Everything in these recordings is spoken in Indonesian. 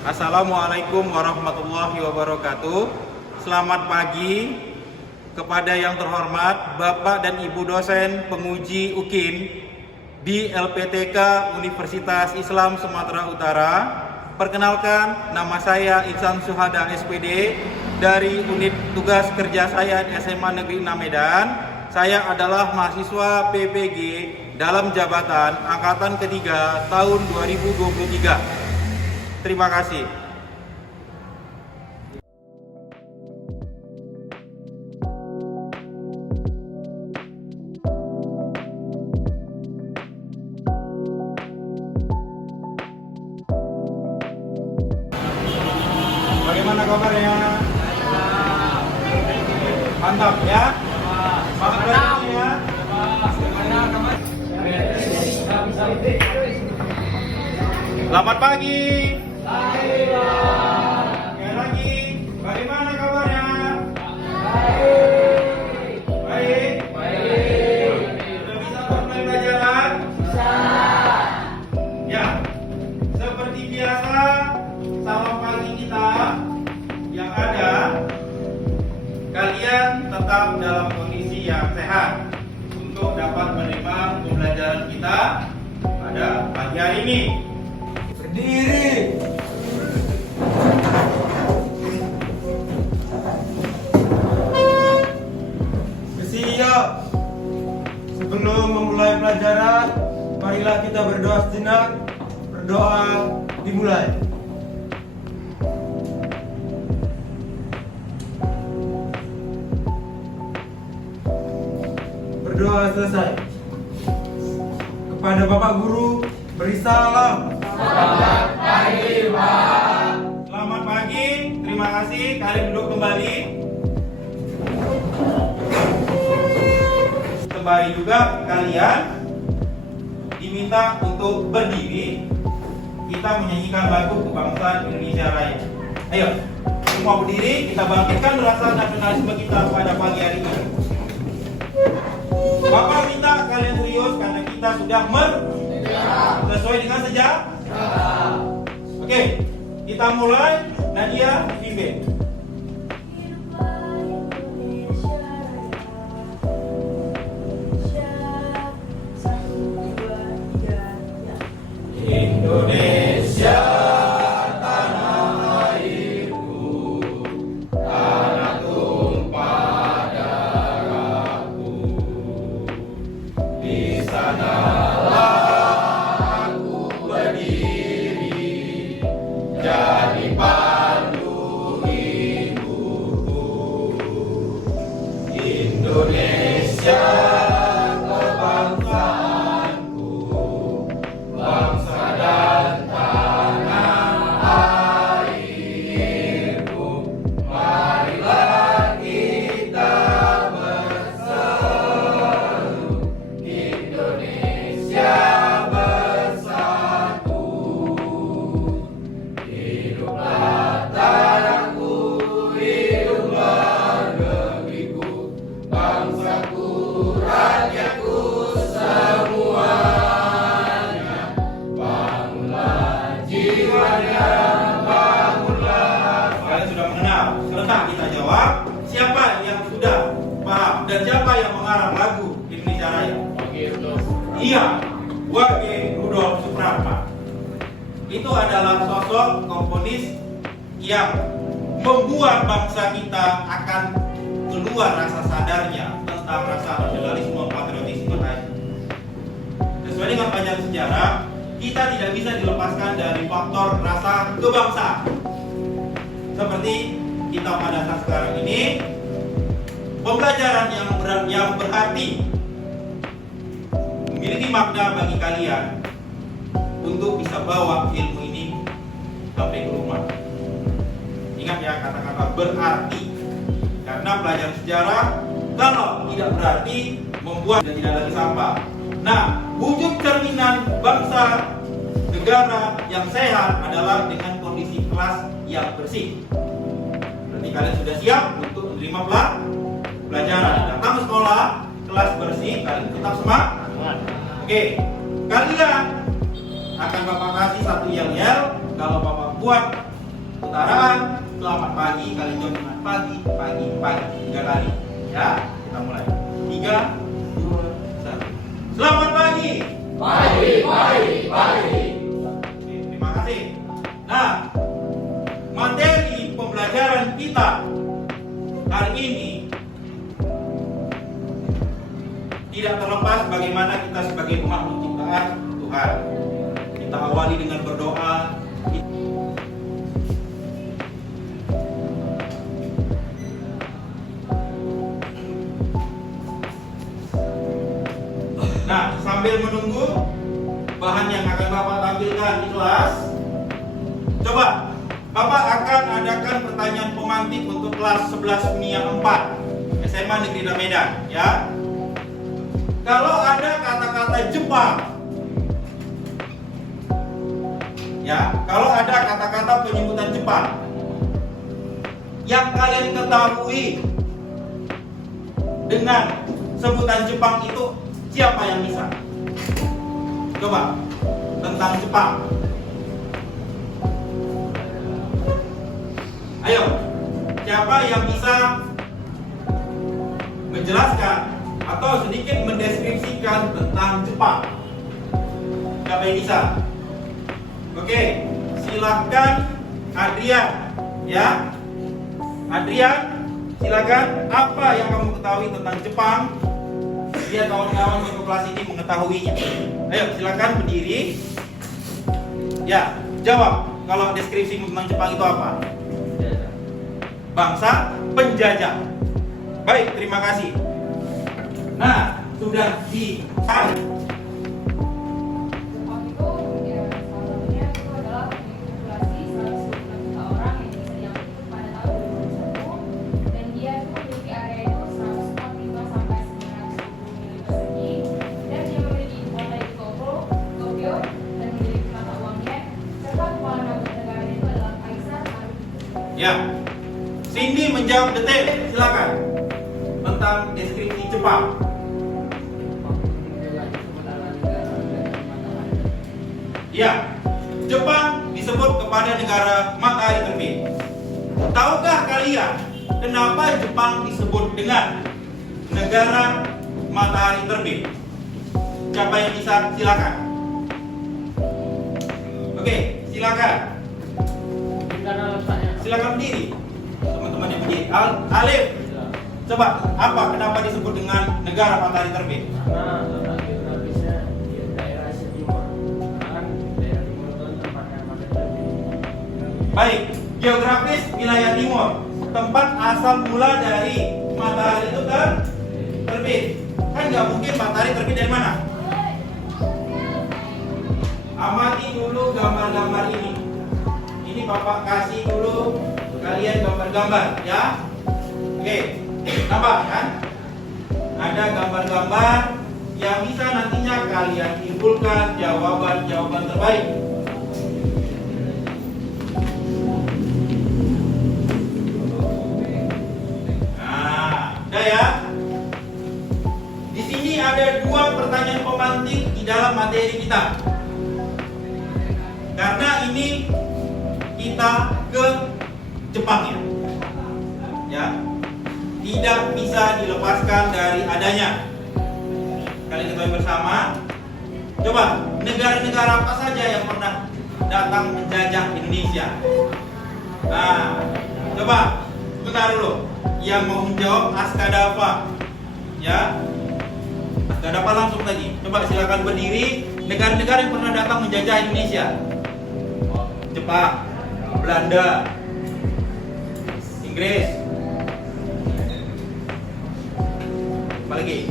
Assalamualaikum warahmatullahi wabarakatuh. Selamat pagi kepada yang terhormat Bapak dan Ibu dosen penguji UKIN di LPTK Universitas Islam Sumatera Utara. Perkenalkan, nama saya Ihsan Suhada SPD dari unit tugas kerja saya di SMA Negeri 6 Medan. Saya adalah mahasiswa PPG dalam jabatan angkatan ketiga tahun 2023. Terima kasih. Bagaimana kabarnya? Mantap ya? Semangat belajarnya ya? Selamat pagi. Sekali lagi, bagaimana kabarnya? Baik. Sudah bisa mulai pelajaran? Bisa. Ya, seperti biasa, salam pagi kita yang ada, kalian tetap dalam kondisi yang sehat untuk dapat menerima pembelajaran kita pada pagi hari ini. Berdiri. Siap. Sebelum memulai pelajaran, marilah kita berdoa sejenak. Berdoa dimulai. Berdoa selesai. Kepada Bapak Guru, beri salam. Selamat pagi, Pak. Selamat pagi, terima kasih. Kalian duduk kembali. Kembali juga kalian diminta untuk berdiri. Kita menyanyikan lagu kebangsaan Indonesia Raya. Ayo, semua berdiri. Kita bangkitkan rasa nasionalisme kita pada pagi hari ini. Bapak minta kalian serius karena kita sudah sesuai dengan sejarah. Oke, kita mulai. Nadia, pimpin. Indonesia, tanah airku, tanah tumpah darahku. Di sanalah aku berdiri, jadi pandu hidupku. Indonesia, kebangsaanku, bangsa dan tanah airku. Marilah kita berseru, Indonesia bersatu. Hiduplah tanahku, hiduplah negeriku, bangsaku, rakyatku semuanya. Bangunlah jiwanya, bangunlah. Kalian sudah mengenal. Sekarang kita jawab, siapa yang sudah paham dan siapa yang mengarang lagu Indonesia Raya? Iya, W.G. Rudolf Supratman. Itu adalah sosok komponis yang membuat bangsa kita akan keluar rasa sadarnya tentang rasa nasionalisme, patriotisme tadi. Sesuai dengan pelajaran sejarah, kita tidak bisa dilepaskan dari faktor rasa kebangsaan. Seperti kita pada saat sekarang ini, pembelajaran yang berarti memiliki makna bagi kalian untuk bisa bawa ilmu ini sampai ke rumah. Ingat ya kata-kata berarti, karena pelajaran sejarah kalau tidak berarti membuat dan tidak lagi sampah. Nah, wujud cerminan bangsa negara yang sehat adalah dengan kondisi kelas yang bersih. Berarti kalian sudah siap untuk menerima pelajaran. Datang ke sekolah, kelas bersih, kalian tetap semangat. Oke, kalian akan Bapak kasih satu yel-yel kalau Bapak buat Utara, selamat pagi, kalian jawab dengan pagi, pagi, pagi. 3 kali. Ya, kita mulai. 3, 2, 1. Selamat pagi. Pagi, pagi, pagi. Oke, terima kasih. Nah, materi pembelajaran kita hari ini tidak terlepas bagaimana kita sebagai makhluk ciptaan Tuhan. Kita awali dengan berdoa. Nah, sambil menunggu bahan yang akan Bapak tampilkan di kelas, coba Bapak akan adakan pertanyaan pemantik untuk kelas 11 Unia 4 SMA Negeri Medan, ya. Kalau ada kata-kata Jepang, ya, kalau ada kata-kata penyebutan Jepang yang kalian ketahui dengan sebutan Jepang itu, siapa yang bisa? Coba, tentang Jepang. Ayo, siapa yang bisa menjelaskan atau sedikit mendeskripsikan tentang Jepang? Siapa yang bisa? Oke, silahkan Adrian, ya. Adrian, silakan. Apa yang kamu ketahui tentang Jepang? Biar kawan-kawan untuk kelas ini mengetahuinya. Ayo, silakan berdiri. Ya, jawab. Kalau deskripsi tentang Jepang itu apa? Bangsa penjajah. Baik, terima kasih. Nah, sudah dicari. Jepang itu ya salah satunya itu adalah populasi 126 juta orang yang bisa diangkut pada tahun 2021, dan dia itu memiliki area itu 145 sampai 920 mil persegi, dan dia memiliki ibu kota di Tokyo, dan memiliki mata uang yen, serta kepala negara itu adalah Kaisar Naruhito. Ya, Cindy menjawab detail, silakan. Tentang deskripsi Jepang. Ya, Jepang disebut kepada negara matahari terbit. Tahukah kalian kenapa Jepang disebut dengan negara matahari terbit? Siapa yang bisa? Silakan. Oke, silakan. Silakan berdiri. Teman-teman yang berdiri. Alif, coba apa? Kenapa disebut dengan negara matahari terbit? Karena letak geografisnya di daerah Asia Timur. Kan daerah timur itu tempatnya matahari terbit. Baik, geografis wilayah timur, tempat asal mula dari matahari itu terbit. Kan nggak mungkin matahari terbit dari mana? Amati dulu gambar-gambar ini. Ini Bapak kasih dulu kalian gambar-gambar, ya. Oke, nampak kan? Ada gambar-gambar yang bisa nantinya kalian simpulkan jawaban-jawaban terbaik. Nah, udah ya. Di sini ada 2 pertanyaan pemantik di dalam materi kita. Karena ini kita ke Jepang, ya. Tidak bisa dilepaskan dari adanya. Kalian ketahui bersama. Coba, negara-negara apa saja yang pernah datang menjajah Indonesia? Nah, coba, bentar dulu. Yang mau menjawab Askadafa, ya. Askadafa langsung tadi. Coba silakan berdiri. Negara-negara yang pernah datang menjajah Indonesia: Jepang, Belanda, Inggris, apa lagi?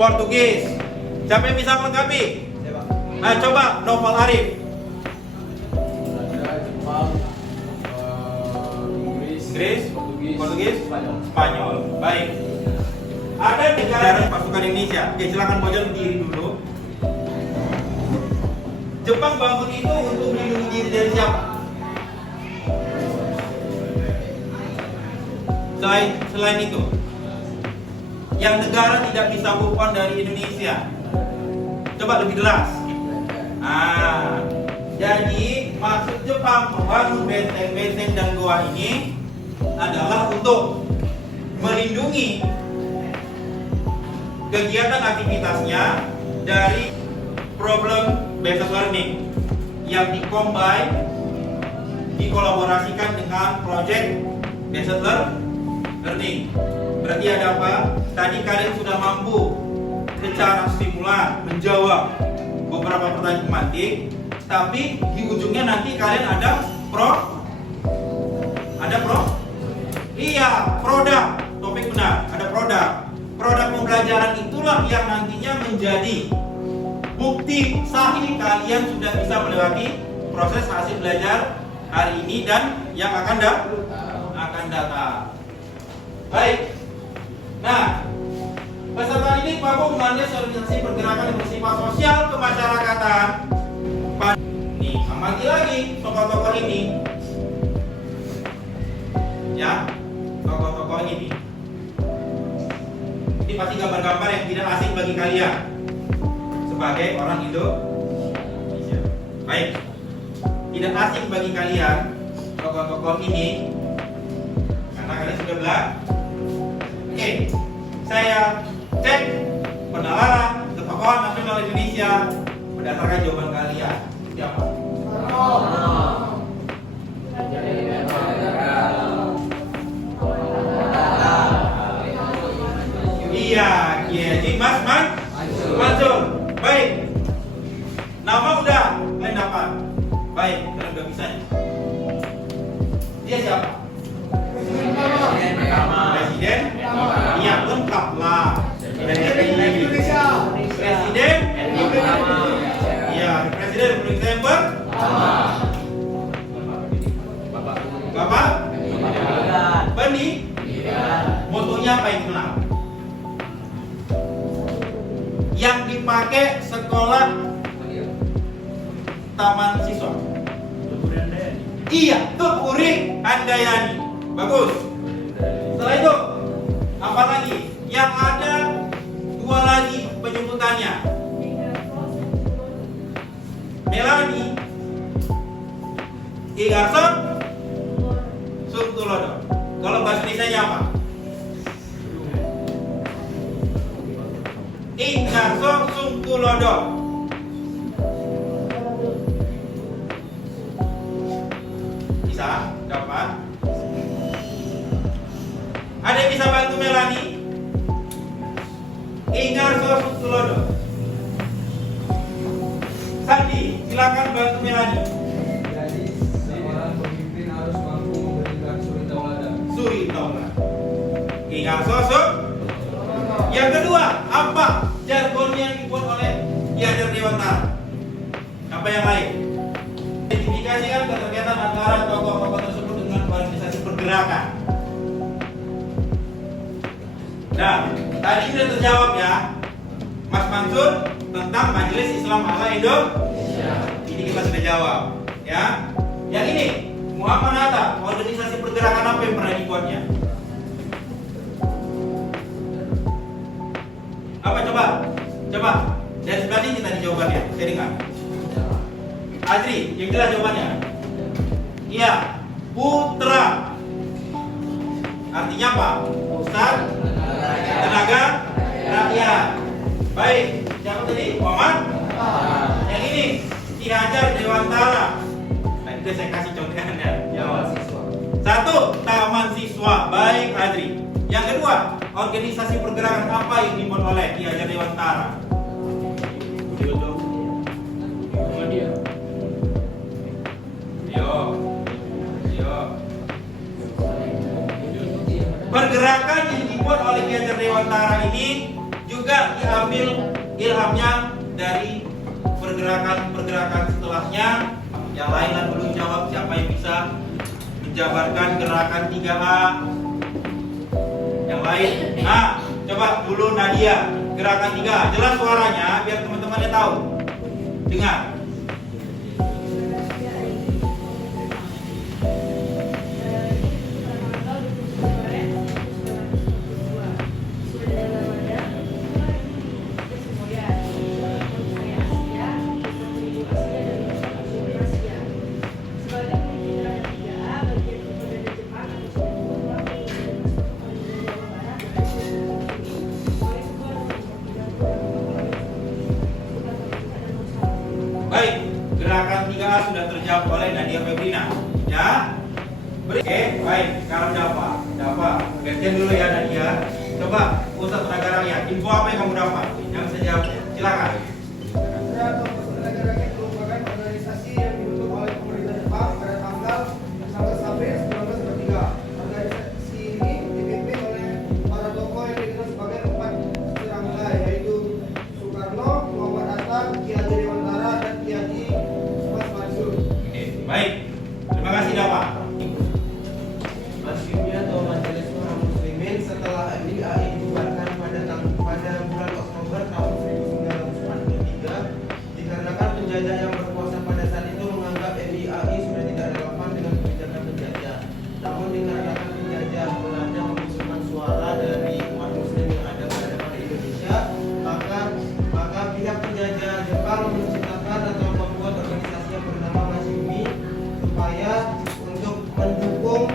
Portugis. Siapa yang bisa melengkapi? Nah, coba Novel Arif. Belanda, Jepang, Inggris, Portugis, Spanyol. Spanyol. Baik. Ada negara pasukan Indonesia. Oke, silakan Bojan berdiri dulu. Jepang bangun itu untuk melindungi diri dari siapa? Selain itu, yang negara tidak bisa move on dari Indonesia. Coba lebih jelas. Jadi maksud Jepang membangun benteng-benteng dan goa ini adalah untuk melindungi kegiatan aktivitasnya dari problem based learning yang dikolaborasikan dengan project based learning. Berarti ada apa? Tadi kalian sudah mampu secara stimulan menjawab beberapa pertanyaan pemantik, tapi di ujungnya nanti kalian ada produk. Topik benar, ada produk. Produk pembelajaran itulah yang nantinya menjadi bukti sahih kalian sudah bisa melewati proses hasil belajar hari ini dan yang akan datang. Baik. Nah, peserta ini mampu mengalir organisasi pergerakan yang bersifat sosial kemasyarakatan. Nih, amati lagi tokoh-tokoh ini. Ya, tokoh-tokoh ini. Ini pasti gambar-gambar yang tidak asing bagi kalian sebagai orang Indonesia. Baik, tidak asing bagi kalian tokoh-tokoh ini karena kalian sudah belajar. Oke, saya cek penalaran ketokohan nasional Indonesia berdasarkan jawaban kalian. Siapa? Iya, Kiai Mas Mansur. Baik. Nama udah kalian dapat. Baik, kalian udah bisa. Dia siapa? Presiden? Iya, lengkap lah. Presiden? Iya, Presiden Republik Indonesia. Bapak? Bani? Motonya apa yang kenal? Yang dipakai sekolah Taman Siswa. Iya, Tupuri Handayani. Bagus. Setelah itu apa lagi? Yang ada dua lagi penyebutannya. Melani Igarson Sungtulodo. Kalau bahasa Indonesia apa? Igarson Sungtulodo. Bisa dapat? Ada yang bisa bantu Melani? Igarson Sungtulodo. Sandi, silakan bantu Melani. Jadi, seorang pemimpin harus mampu memberikan suri tauladan. Suri tauladan. Igarson. Yang kedua, apa jargon yang dibuat oleh Ki Hajar Dewantara? Apa yang lain? Identifikasikan keterkaitan antara tokoh-tokoh tersebut dengan organisasi pergerakan. Nah, tadi sudah terjawab ya, Mas Mansur tentang Majelis Islam Ala Indonesia. Ini kita sudah jawab, ya. Yang ini Muhammad Hatta, organisasi pergerakan apa yang pernah dibuatnya? Apa coba dari sebelah sini tadi jawabannya, saya dengar. Adri, yang jelas jawabannya. Iya, Putra. Artinya apa? Pusat Tenaga Rakyat. Baik, siapa tadi? Muhammad. Yang ini Ki Hajar Dewantara. Tadi udah saya kasih contohnya. Jawab. Satu, Taman Siswa. Baik, Adri. Yang kedua, organisasi pergerakan apa yang dibuat oleh Ki Hajar Dewantara? Pergerakan yang dibuat oleh Ki Hajar Dewantara ini juga diambil ilhamnya dari pergerakan-pergerakan setelahnya. Yang lain lah belum jawab, siapa yang bisa menjabarkan gerakan 3A? Yang lain, nah coba dulu Nadia, gerakan 3A, jelas suaranya biar teman-temannya tahu. Dengar. oleh Nadia Febrina. Ya. Oke, baik. Sekarang dapat. Gantian dulu ya Nadia. Coba Ustaz Tenaga Rakyat, info apa yang kamu dapat? Yang bisa jawab, silakan. Tenaga Rakyat merupakan organisasi yang dibentuk oleh pemerintah Jepang pada tanggal 11 April 1943. Organisasi ini dipimpin oleh para tokoh yang dikenal sebagai 4 serangga, yaitu Soekarno, Muhammad Hatta, Ki Haji Dewantara, dan Ki Haji Subhas Mansur. Oke, baik. Terima kasih dapat. Masyumi atau Majelis Ulama Muslimin setelah MIAI dibubarkan pada bulan Oktober tahun 1943 dikarenakan penjajah yang berkuasa pada saat itu menganggap MIAI sudah tidak relevan dengan kebijakan penjajah. Namun dikarenakan penjajah Belanda mengusulkan suara dari umat muslim yang ada pada Indonesia, maka pihak penjajah Jepang menciptakan atau membuat organisasi yang bernama Masyumi supaya untuk mendukung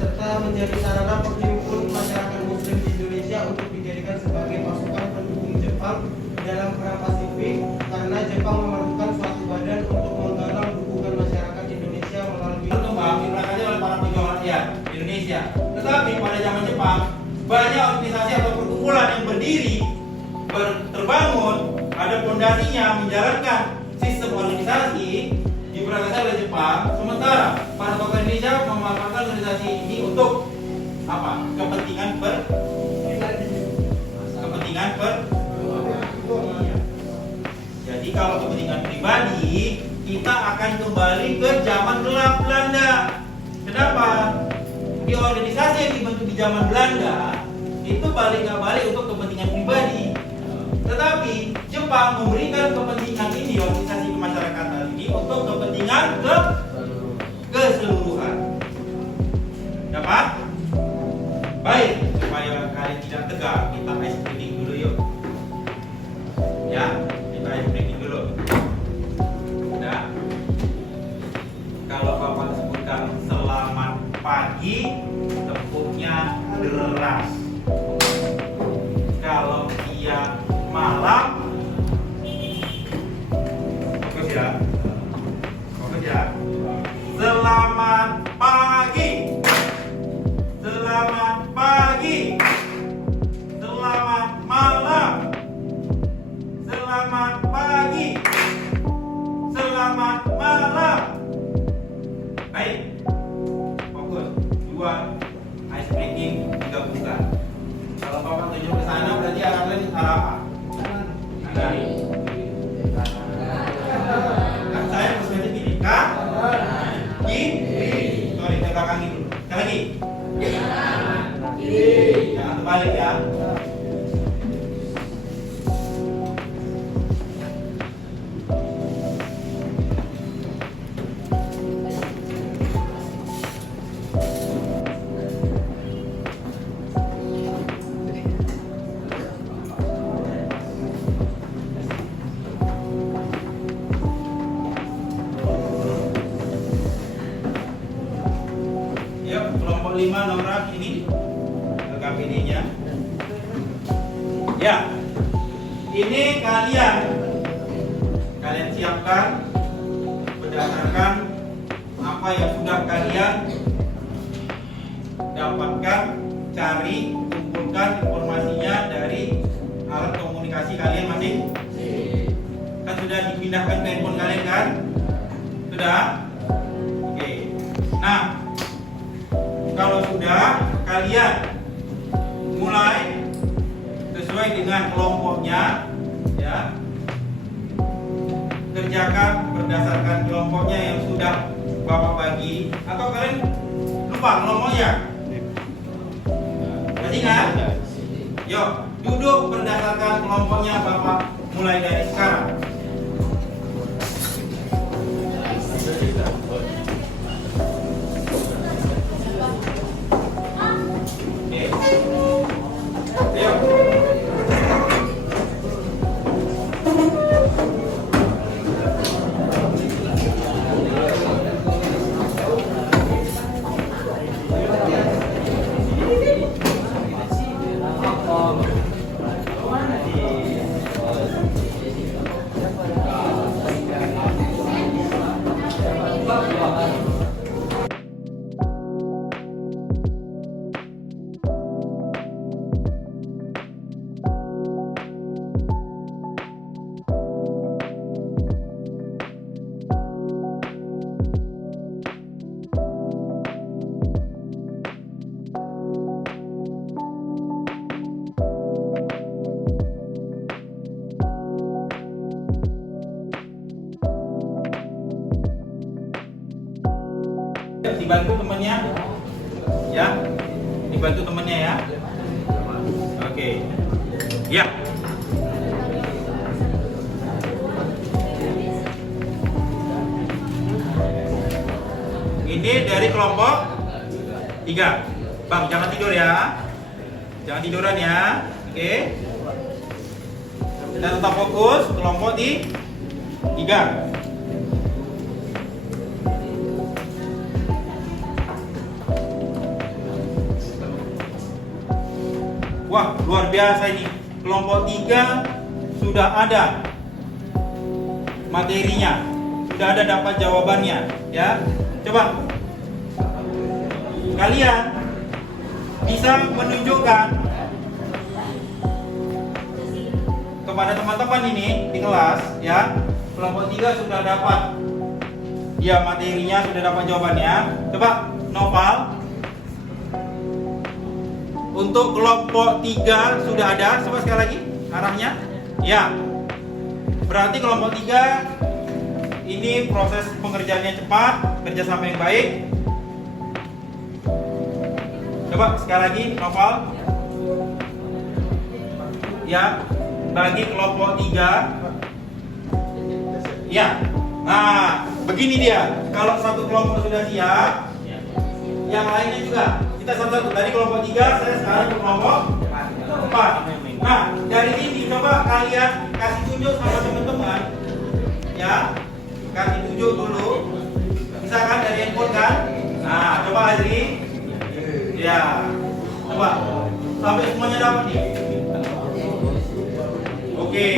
serta menjadi sarana perhimpun masyarakat muslim di Indonesia untuk dijadikan sebagai pasukan pendukung Jepang dalam perang Pasifik, karena Jepang memerlukan suatu badan untuk menggalang dukungan masyarakat Indonesia melalui Berkembang diperakarsai oleh para pejuang rakyat Indonesia. Tetapi pada zaman Jepang banyak organisasi atau perkumpulan yang berdiri terbangun, ada fondasinya menjalankan sistem organisasi diperakarsai oleh Jepang. Sementara para tokoh Indonesia memanfaatkan organisasi ini untuk apa? Kepentingan Jadi kalau kepentingan pribadi, kita akan kembali ke zaman gelap Belanda. Kenapa? Di organisasi yang dibentuk di zaman Belanda itu balik untuk kepentingan pribadi. Tetapi Jepang memberikan kepentingan ini, organisasi kemasyarakatan ini untuk kepentingan keseluruhan. Dapat? Baik, supaya kalian tidak tegak, kita ice breaking dulu yuk. Ya, kita ice breaking dulu. Nah, kalau Bapak sebutkan selamat pagi, tepuknya deras. Kalau siang malam, fokus ya. Selamat pagi. Selamat pagi. Selamat malam. Selamat pagi. Selamat malam. Baik. Fokus. 2 ice breaking digabungkan. Kalau Bapak tunjuk ke sana berarti arah lain arah apa? Kanan. Kan saya perspektif ini. Sorry, saya belakangin dulu. Sekali lagi. Jangan terbalik ya. Ya, kelompok 5 nomor ini LKPD-nya. Ya, ini kalian siapkan berdasarkan apa yang sudah kalian dapatkan, cari, kumpulkan informasinya dari alat komunikasi kalian masing. Kan sudah dipindahkan ke handphone kalian kan? Sudah? Oke. Nah, kalau sudah, kalian mulai sesuai dengan kelompoknya, ya. Kerjakan berdasarkan kelompoknya yang sudah Bapak bagi, atau kalian lupa kelompoknya? Masih ingat? Yuk, duduk berdasarkan kelompoknya Bapak mulai dari sekarang. Dibantu temannya, ya, dibantu temannya ya. Oke, ya. Ini dari kelompok 3. Bang, jangan tidur ya. Jangan tiduran ya. Oke. Dan tetap fokus kelompok di 3. Wah, luar biasa ini. Kelompok 3 sudah ada materinya, sudah ada dapat jawabannya, ya. Coba kalian bisa menunjukkan kepada teman-teman ini di kelas, ya. Kelompok 3 sudah dapat ya materinya, sudah dapat jawabannya. Coba Noval, untuk kelompok 3 sudah ada. Coba sekali lagi arahnya. Ya. Berarti kelompok 3 ini proses pengerjaannya cepat, kerjasama yang baik. Coba sekali lagi Noval. Ya, bagi kelompok 3. Ya. Nah, begini dia. Kalau satu kelompok sudah siap, yang lainnya juga. Kita satu-satu. Dari kelompok 3, saya sekarang ke kelompok 4. Nah, dari sini coba kalian kasih tunjuk sama teman-teman. Ya, kasih tunjuk dulu. Misalkan dari handphone kan. Nah, coba Azri. Ya, coba sampai semuanya dapat nih. Oke.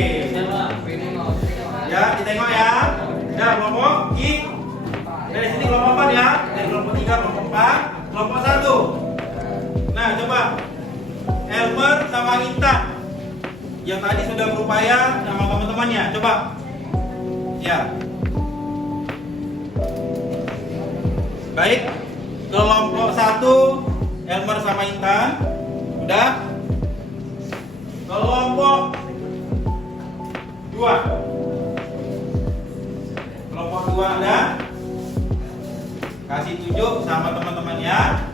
Ya, ditengok ya. Nah, kelompok dari sini kelompok 4 ya. Dari kelompok 3, kelompok 4, kelompok 1. Nah, coba Elmer sama Intan yang tadi sudah berupaya sama teman-temannya. Coba. Ya. Baik. Kelompok 1 Elmer sama Intan. Udah. Kelompok 2. Kelompok 2 ada. Kasih tunjuk sama teman-temannya.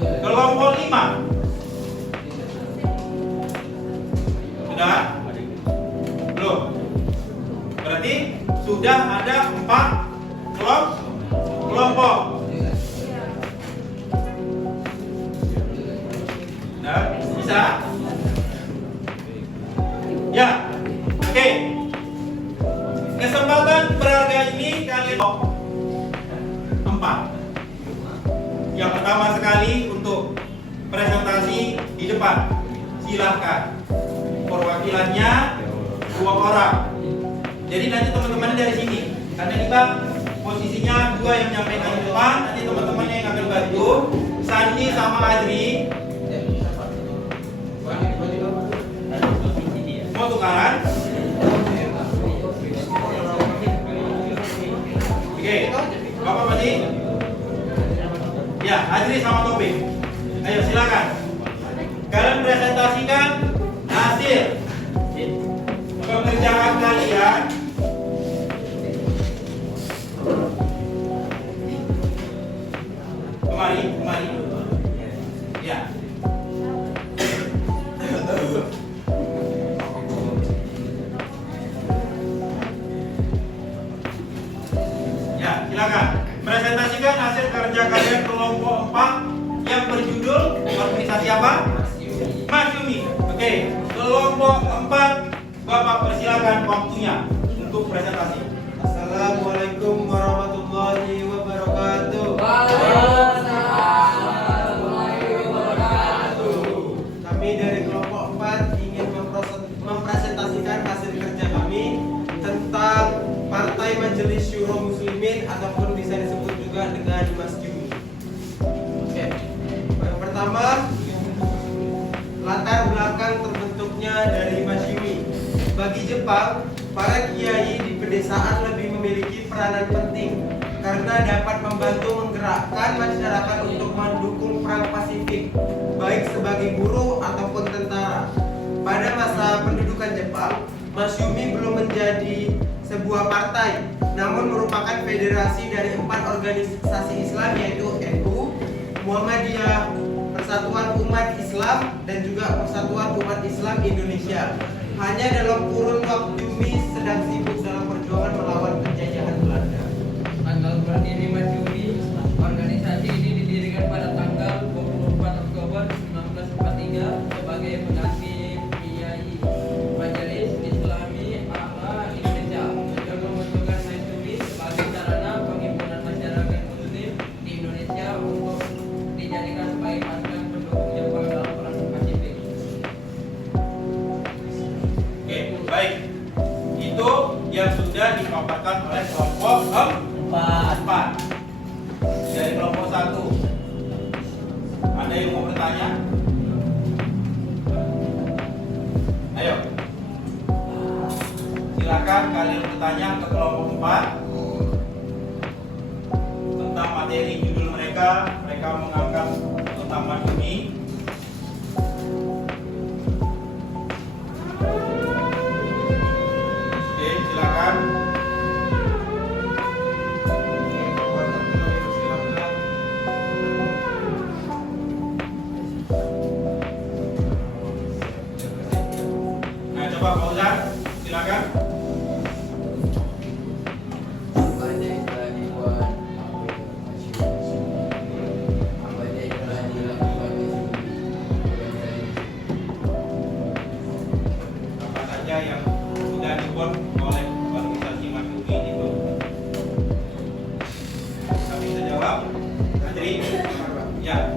Kelompok 5. Sudah? Belum? Berarti sudah ada 4 kelompok. Nah, bisa? Ya. Oke. Kesempatan berharga ini kalian 4. Yang pertama sekali untuk presentasi di depan. Silahkan. Perwakilannya 2 orang. Jadi nanti teman-teman dari sini. Karena kita posisinya 2 yang menyampaikan di depan, nanti teman-temannya yang ambil baju. Sandi sama Adri. Mau tukaran? Oke, Bapak Mati. Ya, Adri sama Topik. Ayo silakan. Kalian presentasikan hasil pekerjaan kalian. Kemari. Ya. Ya, silakan. Presentasikan hasil kerja kalian kelompok 4 yang berjudul organisasi apa? Mas Yumi. Oke, kelompok 4, Bapak persilakan waktunya untuk presentasi. Assalamualaikum warahmatullahi wabarakatuh. Kami dari kelompok 4 ingin mempresentasikan hasil kerja kami tentang Majelis Syuro Muslimin ataupun bisa disebut juga dengan Masyumi. Oke. Yang pertama, latar belakang terbentuknya dari Masyumi. Bagi Jepang, para kiai di pedesaan lebih memiliki peranan penting karena dapat membantu menggerakkan masyarakat untuk mendukung perang Pasifik, baik sebagai buruh ataupun tentara. Pada masa pendudukan Jepang, Masyumi belum menjadi sebuah partai, namun merupakan federasi dari 4 organisasi Islam yaitu NU, Muhammadiyah, Persatuan Umat Islam, dan juga Persatuan Umat Islam Indonesia. Hanya dalam kurun waktu ini sedang sibuk dalam perjuangan melawan penjajahan Belanda. Tanggal berdiri Masyumi, organisasi ini didirikan pada tanggal 24 Oktober 1943 sebagai pengganti Kiai Majelis Islami Ala Indonesia. Tujuan pembentukan Masyumi sebagai sarana penghimpunan masyarakat Muslim di Indonesia untuk dijadikan sebagai pasukan pendukung Jepang dalam perang Pasifik. Oke, baik. Itu yang sudah dipaparkan oleh kelompok 4. Dari kelompok 1. Ada yang mau bertanya? Ayo. Silakan kalian bertanya ke kelompok 4 tentang materi judul mereka. Mereka mengangkat tentang Masyumi. Oke, silakan. Nah, coba Fauzan, silakan. Apa yang telah dibuat apa yang telah dilakukan Apa saja yang sudah dibuat oleh organisasi Masyumi itu? Bisa bisa jawab? Andri? Ya.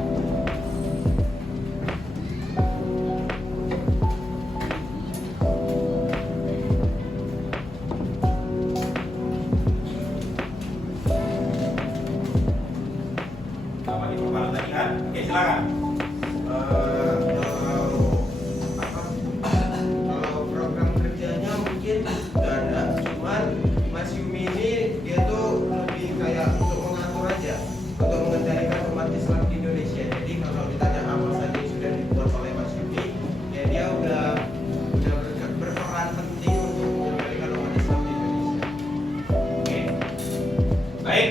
Sama di paparan tadi kan? Oke, silakan. Kalau program kerjanya mungkin nggak ada, cuman Masyumi ini dia tuh lebih kayak untuk mengatur aja, untuk mengendalikan umat Islam di Indonesia. Jadi kalau ditanya apa saja yang sudah dibuat oleh Masyumi, ya dia udah berperan penting untuk mengendalikan umat Islam di Indonesia. Oke. Baik.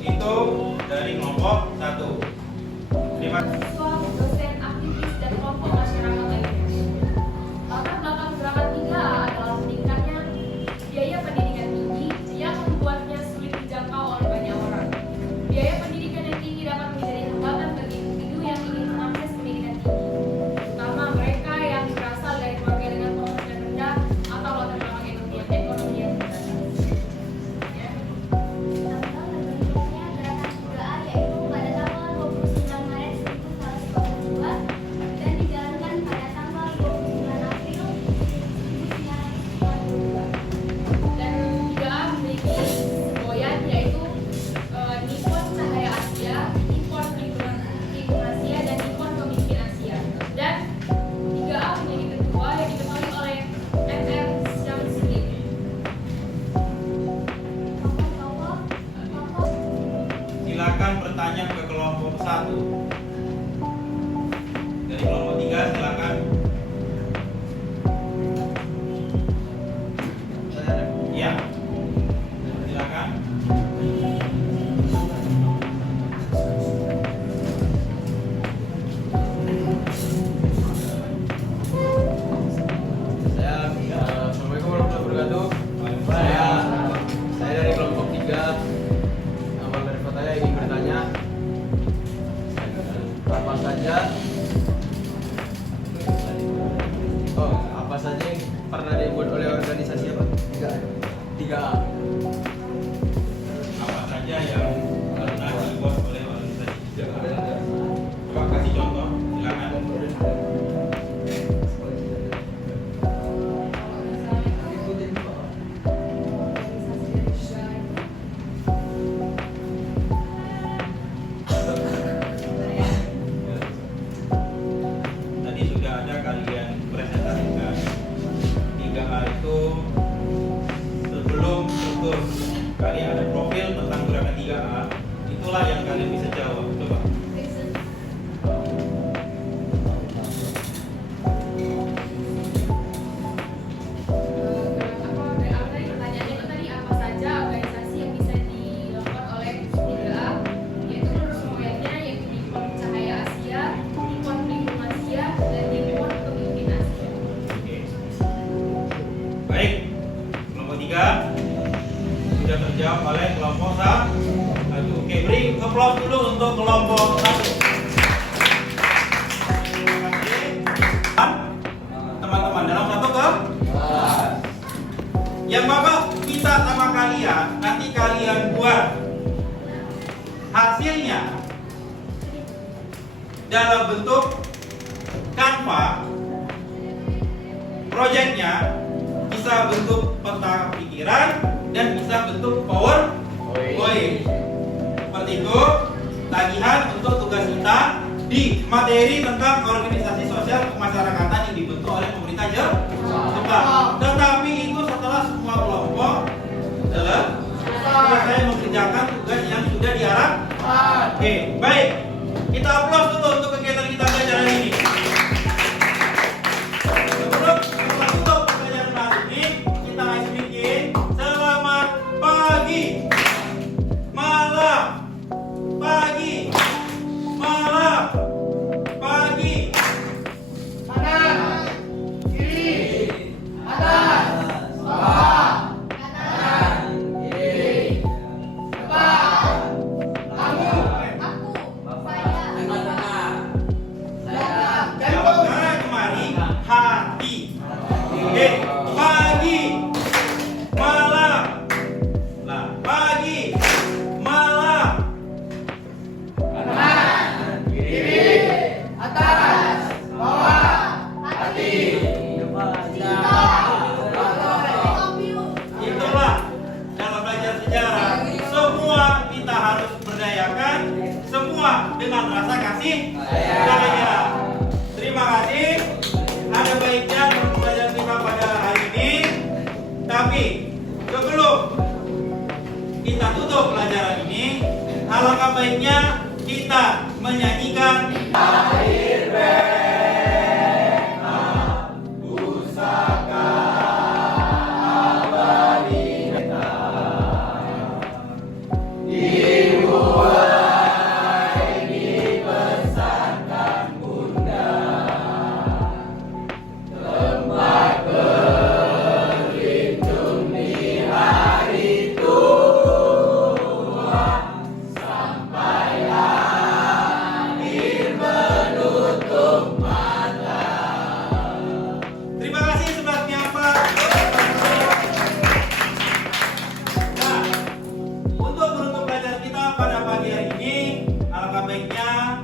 Itu dari kelompok 1. Terima kasih. Mahasiswa, dosen, aktivis, dan kelompok masyarakat lainnya. Latar belakang gerakan 3A adalah meningkatnya biaya pendidikan tinggi yang membuatnya sulit dijangkau oleh banyak orang. Biaya pendidikan yang tinggi dapat menjadi hambatan bagi individu yang ingin mengakses pendidikan tinggi, terutama mereka yang berasal dari keluarga dengan penghasilan rendah atau latar belakang ekonomi yang terbatas. Ya. Tanggal terbentuknya gerakan 3A yaitu pada tanggal 29 Maret 1982 dan dijalankan pada tanggal 29 April 1992. Dan 3A memiliki semboyan yaitu Nippon Cahaya Asia, Nippon Lingkungan Asia, dan Nippon Pemimpin Asia. Dan 3A memiliki ketua yang diketahui oleh M.R. Syamsuddin. Silakan bertanya ke kelompok 1. Dari kelompok 3 silakan. Ya. Silakan. Assalamualaikum warahmatullahi wabarakatuh. Saya dari kelompok 3. Awal dari saya ingin bertanya kalian ada profil tentang gerakan 3A, itulah yang kalian bisa jawab. Coba. Pertanyaannya itu tadi apa saja organisasi yang bisa dilakukan oleh 3A, yaitu menurut semuanya yaitu Nippon Cahaya Asia, Nippon Lingkungan Asia, dan Nippon Pemimpin Asia. Oke. Baik, kelompok 3 sudah terjawab oleh kelompok 1. Oke, beri aplaus dulu untuk kelompok 1. Terima kasih. Teman-teman dalam satu kelas. Yang bakal kita sama kalian, nanti kalian buat hasilnya dalam bentuk Canva. Proyeknya bisa bentuk peta pikiran dan bisa bentuk PowerPoint. Seperti itu tagihan untuk tugas kita di materi tentang organisasi sosial kemasyarakatan yang dibentuk oleh pemerintah Jepang. Tetapi itu setelah semua kelompok selesai mengerjakan tugas yang sudah diarahkan. Oke, baik. Kita aplaus dulu untuk kegiatan kita belajar hari ini. Sebelum kita tutup pelajaran hari ini, kita bikin selamat pagi, malam, pagi, malam, pagi, Kanan, kiri, atas, bawah, kanan, kiri, depan, kamu, Saya. jawab sana kemari, hati. Oke, pagi, malam, nah pagi, malam, kanan, kiri, atas, bawah, hati, itulah dalam belajar sejarah. Semua kita harus berdayakan, semua dengan rasa kasih sayang. Terima kasih. Ada baiknya pelajaran kita pada hari ini. Tapi sebelum kita tutup pelajaran ini, alangkah baiknya kita menyanyikan terima kasih sudah menyapa. Nah, untuk menutup pelajaran kita pada pagi hari ini, alangkah baiknya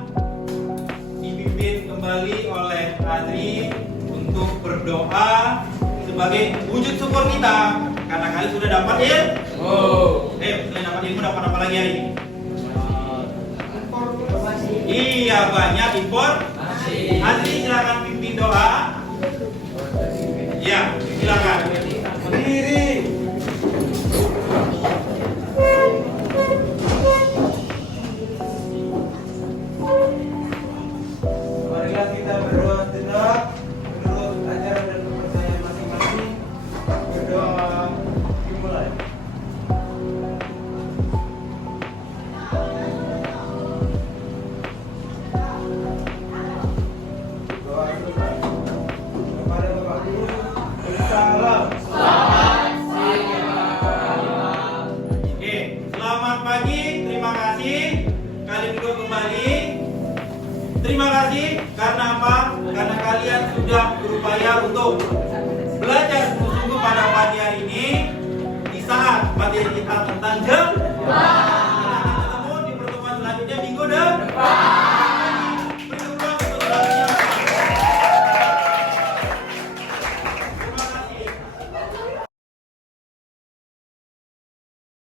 dipimpin kembali oleh Adri untuk berdoa sebagai wujud syukur kita karena kalian sudah dapat ilmu. Sudah dapat ilmu, dapat apa lagi hari ini? Iya, banyak informasi. Adri silakan pimpin doa. Ya, silakan. Berdiri. Marilah kita berdoa sejenak menurut ajaran dan kepercayaan masing-masing. Berdoa dimulai. Doa kepada Bapak Guru. Salam. Oke, selamat pagi. Terima kasih. Kalian duduk kembali. Terima kasih karena apa? Karena kalian sudah berupaya untuk belajar sungguh-sungguh pada pagi hari ini di saat materi kita tentang Jepang.